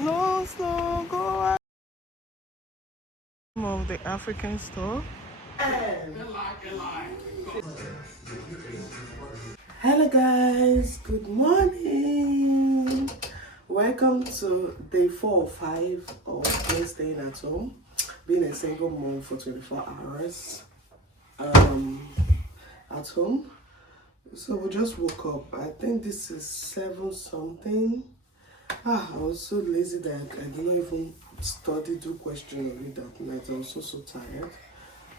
Slow, slow, go out of the African store. Hello guys, good morning. Welcome to day 4 or 5 of me staying at home, being a single mom for 24 hours at home. So we just woke up. I think this is 7 something. I was so lazy that I did not even study, do question or read that night. I was so tired.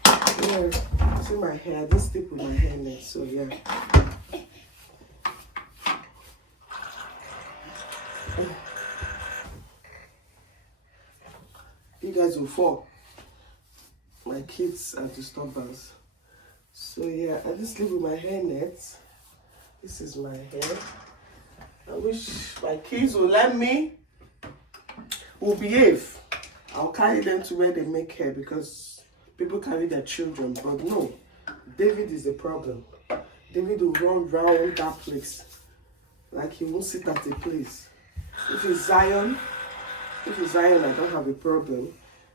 Yeah, see my hair. I didn't sleep with my hair net, so yeah. You guys will fall. My kids are disturbance. So yeah, I didn't sleep with my hair net. This is my hair. I wish my kids will let me, will behave. I'll carry them to where they make hair because people carry their children, but no, David is the problem. David will run round that place like he won't sit at a place. If it's Zion, I don't have a problem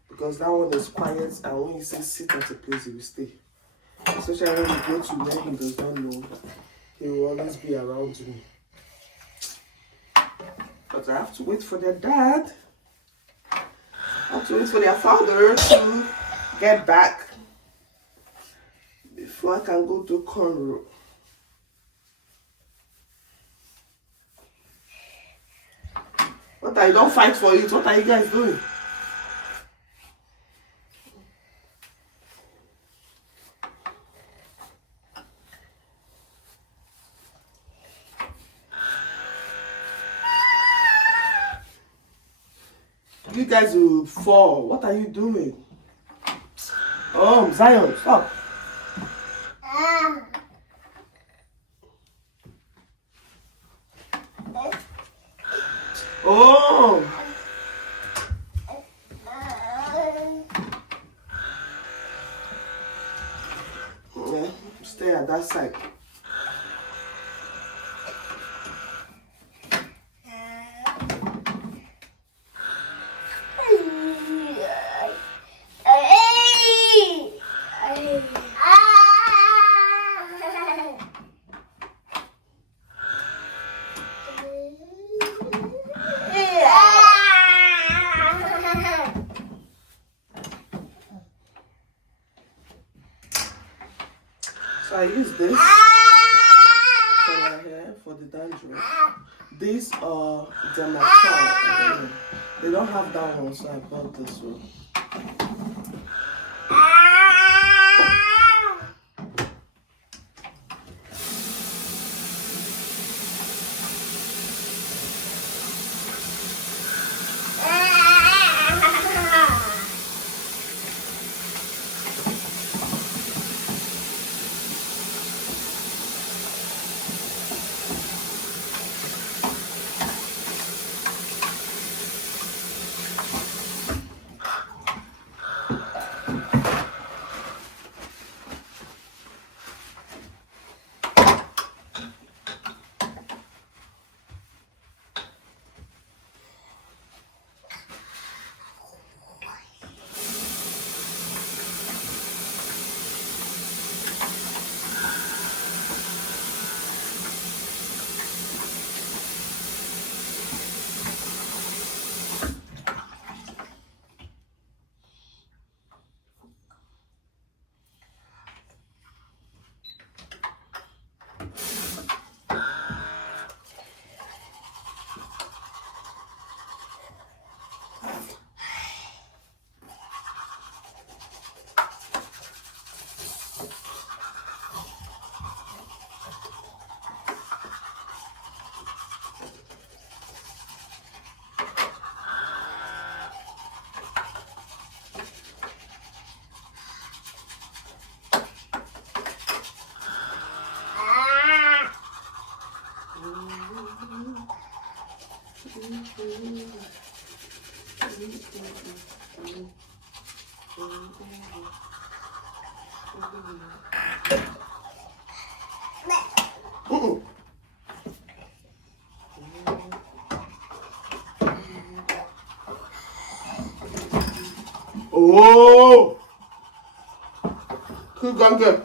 because that one is quiet, and when he says sit at a place, he will stay. Especially when you go to where he does not know, he will always be around me. But I have to wait for their dad. I have to wait for their father to get back before I can go to cornrow. What are you? Don't fight for it. What are you guys doing? You guys will fall. What are you doing? Oh, Zion, stop. Oh. Yeah, stay at that side. So I use this for my hair for the dandruff. These are Dermacal. They don't have that one, so I bought this one. Oh! Keep going.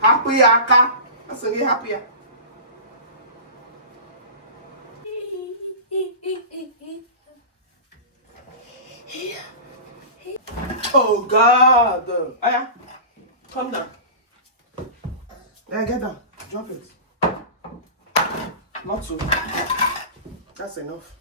Happy aka. I say happy. Oh God! Aya, come down. Yeah, get down. Drop it. Not so. That's enough.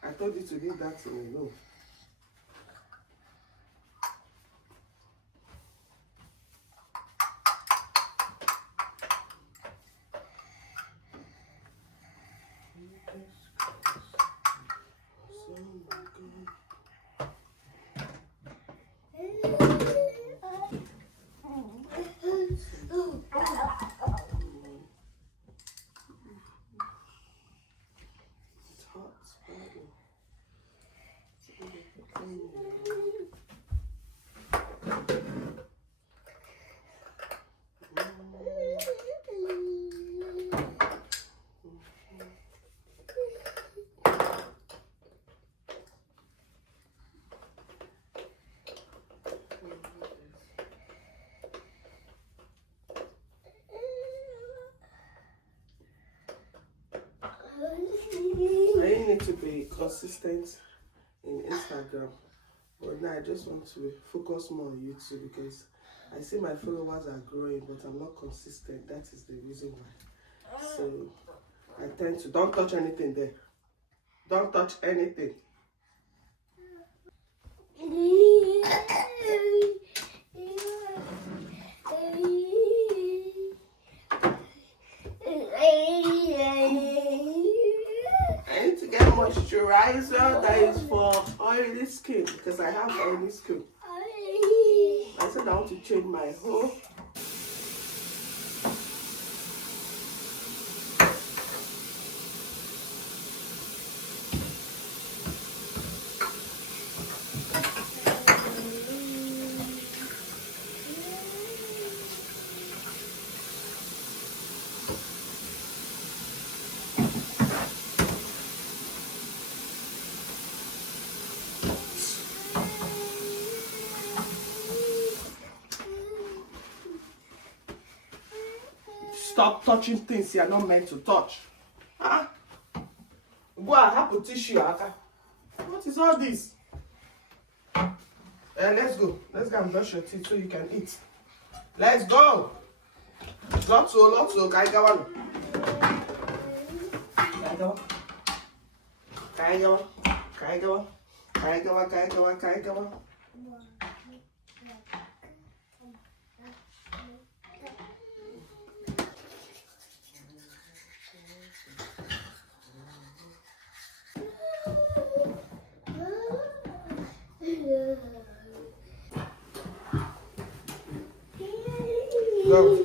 I told you to leave that to me. No. I need to be consistent in Instagram, but now I just want to focus more on YouTube because I see my followers are growing, but I'm not consistent. That is the reason why. So I tend to don't touch anything there. Don't touch anything. Moisturizer that is for oily skin because I have oily skin. I said I want to change my whole. Stop touching things you're not meant to touch. Huh? Go and have a tissue, Aka. What is all this? Let's go. Let's go and brush your teeth so you can eat. Let's go. Lots of Kaigawa. Kaigawa. Go.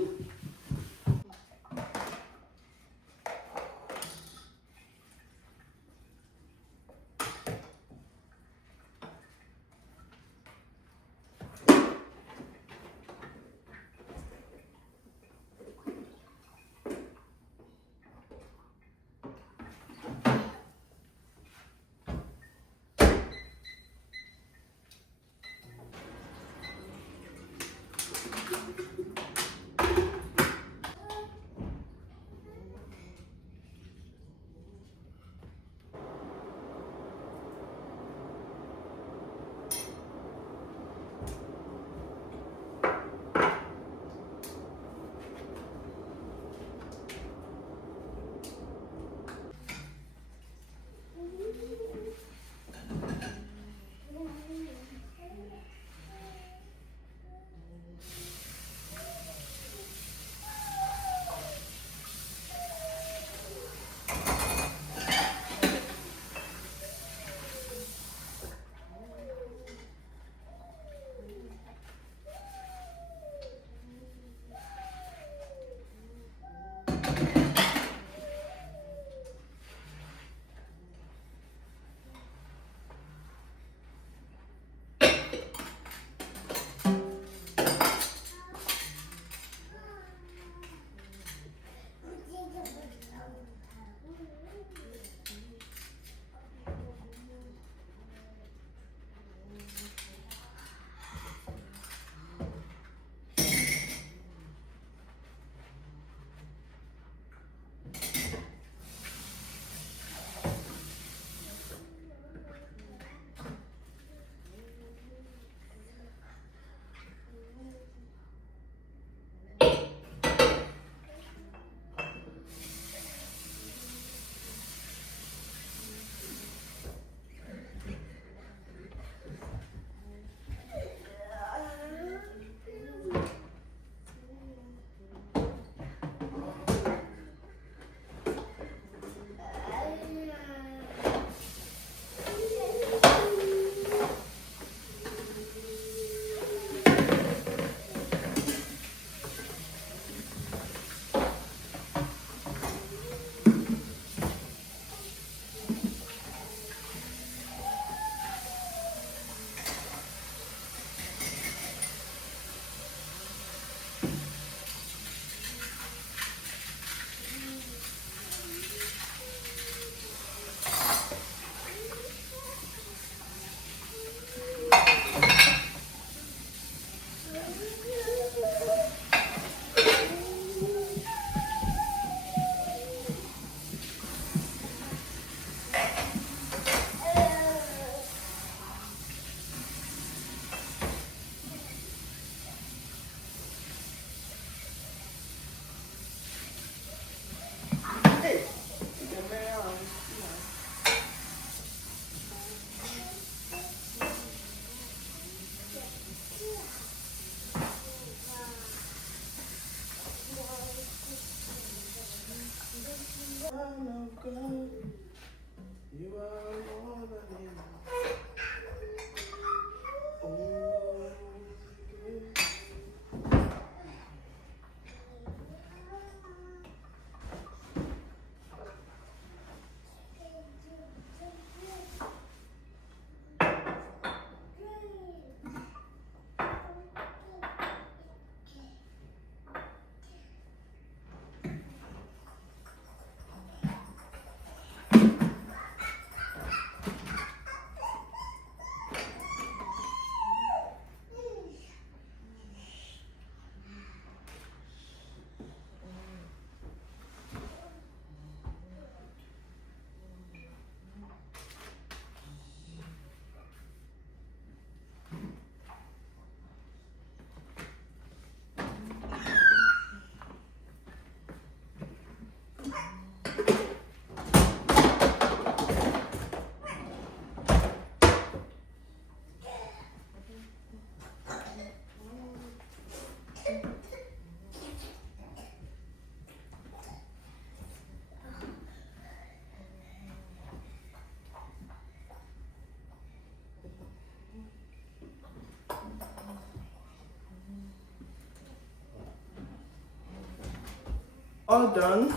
all done.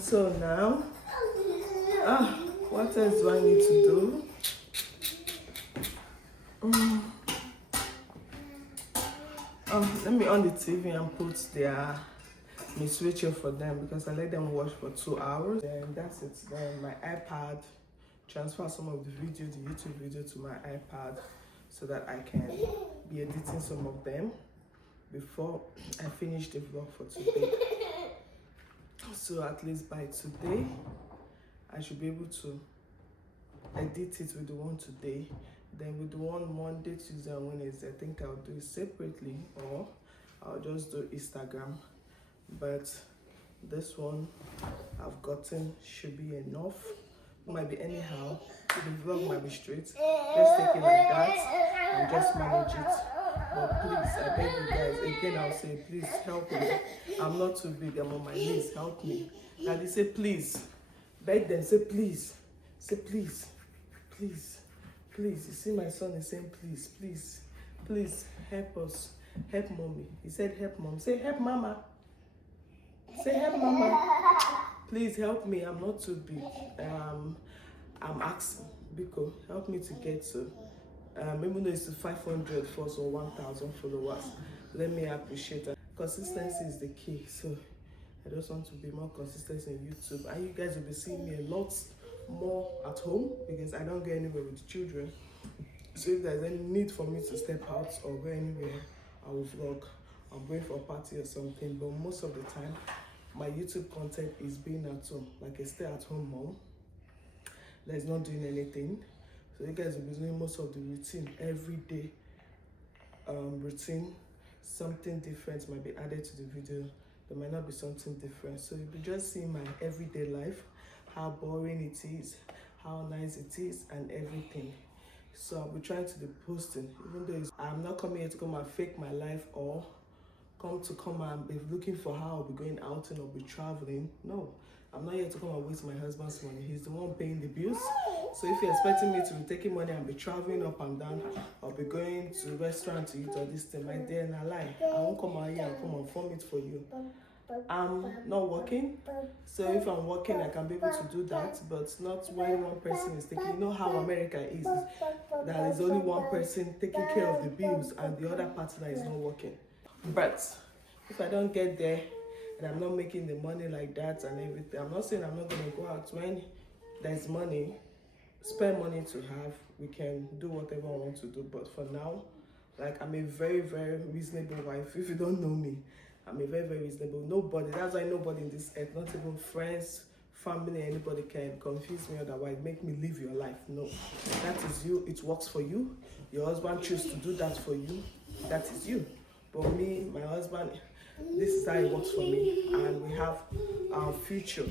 So now, what else do I need to do? Let me on the TV and put their Miss Rachel for them because I let them watch for 2 hours. Then that's it. Then my iPad, transfer some of the video, the YouTube video to my iPad so that I can be editing some of them before I finish the vlog for today. So at least by today, I should be able to edit it with the one today. Then with the one Monday, Tuesday, and Wednesday, I think I'll do it separately or I'll just do Instagram. But this one I've gotten should be enough. It might be anyhow. The vlog might be straight. Just take it like that and just manage it. But please, I beg you guys, again I'll say, please help me. I'm not too big, I'm on my knees, help me. Daddy say please. Beg them, say please. Say please. Please. Please. You see my son is saying please, please. Please help us. Help mommy. He said help mom. Say help mama. Say help mama. Please help me. I'm not too big. I'm asking Biko, help me to get to even though it's to 500 first or 1,000 followers. Let me appreciate that. Consistency is the key. So I just want to be more consistent in YouTube. And you guys will be seeing me a lot more at home because I don't go anywhere with children. So if there's any need for me to step out or go anywhere, I will vlog. I'm going for a party or something. But most of the time, my YouTube content is being at home, like a stay-at-home mom that is not doing anything. So you guys will be doing most of the routine, everyday routine. Something different might be added to the video. There might not be something different. So you'll be just seeing my everyday life, how boring it is, how nice it is, and everything. So I'll be trying to be posting, even though I'm not coming here to come and fake my life or come and be looking for how I'll be going out and I'll be traveling. No, I'm not here to come and waste my husband's money. He's the one paying the bills. So if you're expecting me to be taking money and be traveling up and down, I'll be going to restaurant to eat all this thing, my dear, and I lie. I won't come out here and come and form it for you. I'm not working, so if I'm working, I can be able to do that, but not when one person is taking. You know how America is. There is only one person taking care of the bills and the other partner is not working. But if I don't get there and I'm not making the money like that and everything, I'm not saying I'm not going to go out. When there's money, spare money to have, we can do whatever I want to do. But for now, like, I'm a very, very reasonable wife. If you don't know me, I'm a very, very reasonable. Nobody, that's why nobody in this earth, not even friends, family, anybody can confuse me otherwise, make me live your life. No, that is you. It works for you. Your husband chooses to do that for you. That is you. But me, my husband, this is how it works for me. And we have our future.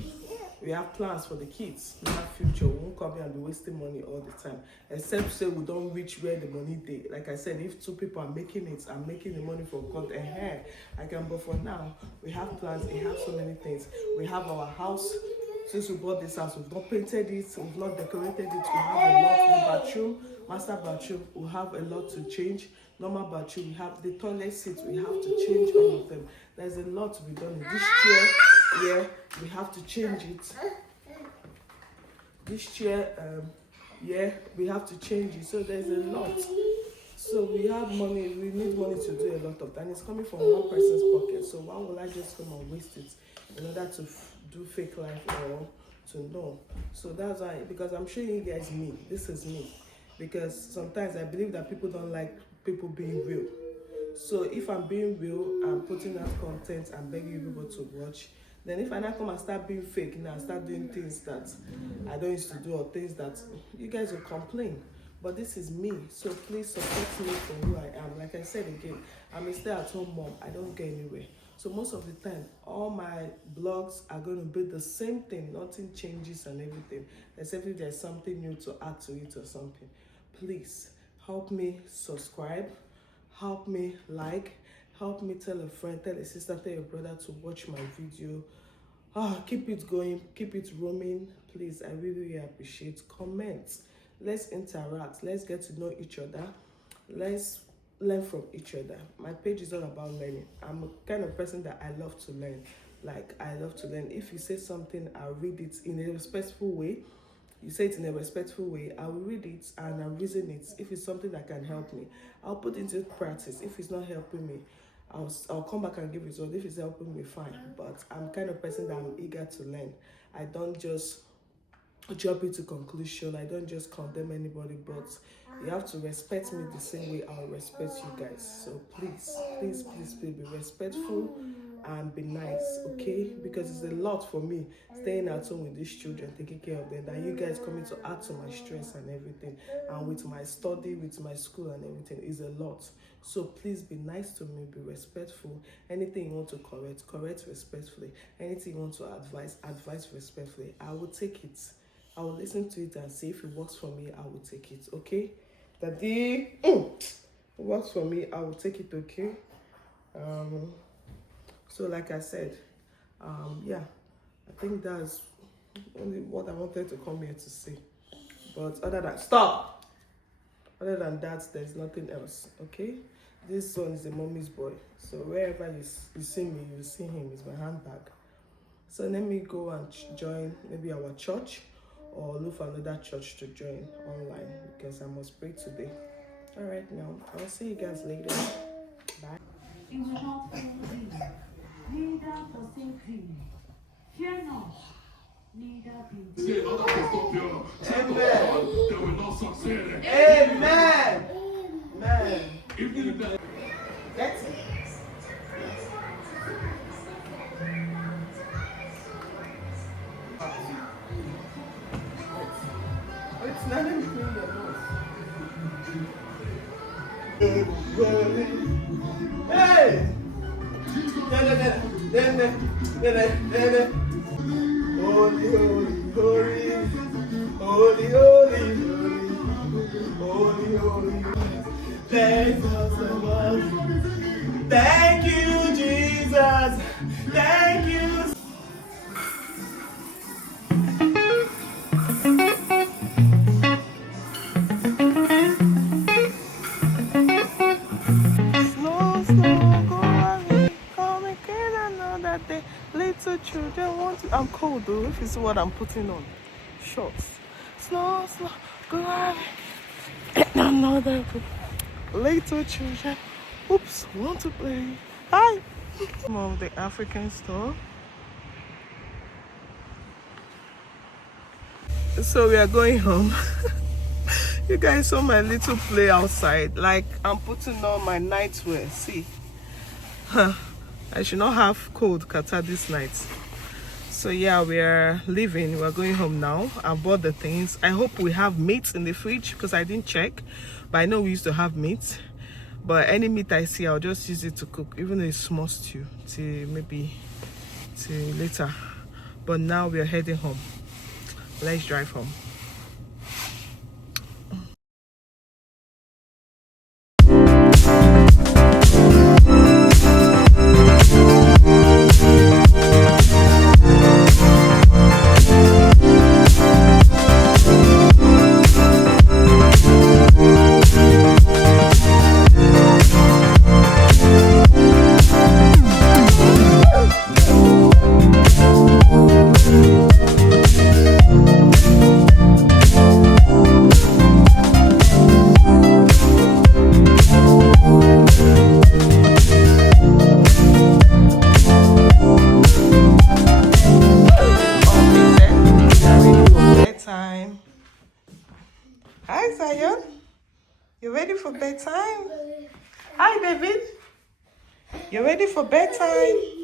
We have plans for the kids. We have future. We won't come here and be wasting money all the time. Except say we don't reach where the money day. Like I said, if two people are making it, I'm making the money from content hair. I can, but for now, we have plans. We have so many things. We have our house. Since we bought this house, we've not painted it, we've not decorated it. We have a lot. The bathroom, master bathroom, we have a lot to change. Normal bathroom, we have the toilet seats, we have to change all of them. There's a lot to be done in this chair. Yeah, we have to change it. This chair, yeah, we have to change it. So there's a lot. So we have money, we need money to do a lot of that. And it's coming from one person's pocket. So why would I just come and waste it in order to do fake life or to know? So that's why, because I'm showing you guys me. This is me. Because sometimes I believe that people don't like people being real. So if I'm being real, I'm putting out content and begging people to watch. Then if I now come and start being fake now, start doing things that I don't used to do or things that you guys will complain. But this is me. So please support me for who I am. Like I said again, I'm a stay-at-home mom. I don't go anywhere. So most of the time, all my blogs are going to be the same thing. Nothing changes and everything. Except if there's something new to add to it or something. Please help me subscribe. Help me like. Help me tell a friend, tell a sister, tell your brother to watch my video. Keep it going. Keep it roaming. Please, I really, really appreciate. Comment. Let's interact. Let's get to know each other. Let's learn from each other. My page is all about learning. I'm a kind of person that I love to learn. Like, I love to learn. If you say something, I'll read it in a respectful way. You say it in a respectful way, I will read it and I'll reason it. If it's something that can help me, I'll put it into practice. If it's not helping me, I'll come back and give results. If it's helping me, fine. But I'm kind of person that I'm eager to learn. I don't just jump into conclusion. I don't just condemn anybody, but you have to respect me the same way I'll respect you guys. So please, please, please, please be respectful and be nice, okay? Because it's a lot for me staying at home with these children, taking care of them, and you guys coming to add to my stress and everything, and with my study, with my school and everything is a lot. So please be nice to me, be respectful. Anything you want to correct respectfully. Anything you want to advise respectfully. I will take it. I will listen to it and see if it works for me. I will take it, okay? Daddy, it works for me. I will take it, okay? So like I said, yeah, I think that's only what I wanted to come here to say. But other than other than that, there's nothing else, okay? This one is a mommy's boy. So wherever you see me, you see him. It's my handbag. So let me go and join maybe our church, or look for another church to join online, because I must pray today. All right, now I'll see you guys later. Bye. It will not fail thee, neither forsake thee. Fear not, neither be thee. Amen. Amen. That's it. It's not in between your nose. Hey! Holy, holy, holy, holy, holy, holy, holy, holy. Thank you so much. Thank you, Jesus. Thank you. Little children want to. I'm cold though, if you see what I'm putting on. Shorts. Slow, go away. Another little children. Oops, want to play. Hi. Some of the African store. So we are going home. You guys saw my little play outside. Like, I'm putting on my nightwear. See. Huh. I should not have cold Qatar this night. So yeah, we are leaving. We're going home now. I bought the things. I hope we have meat in the fridge, because I didn't check, but I know we used to have meat. But any meat I see, I'll just use it to cook, even a small stew, till later. But now we are heading home. Let's drive home. Hi, Zion. You ready for bedtime? Hi, David. You ready for bedtime?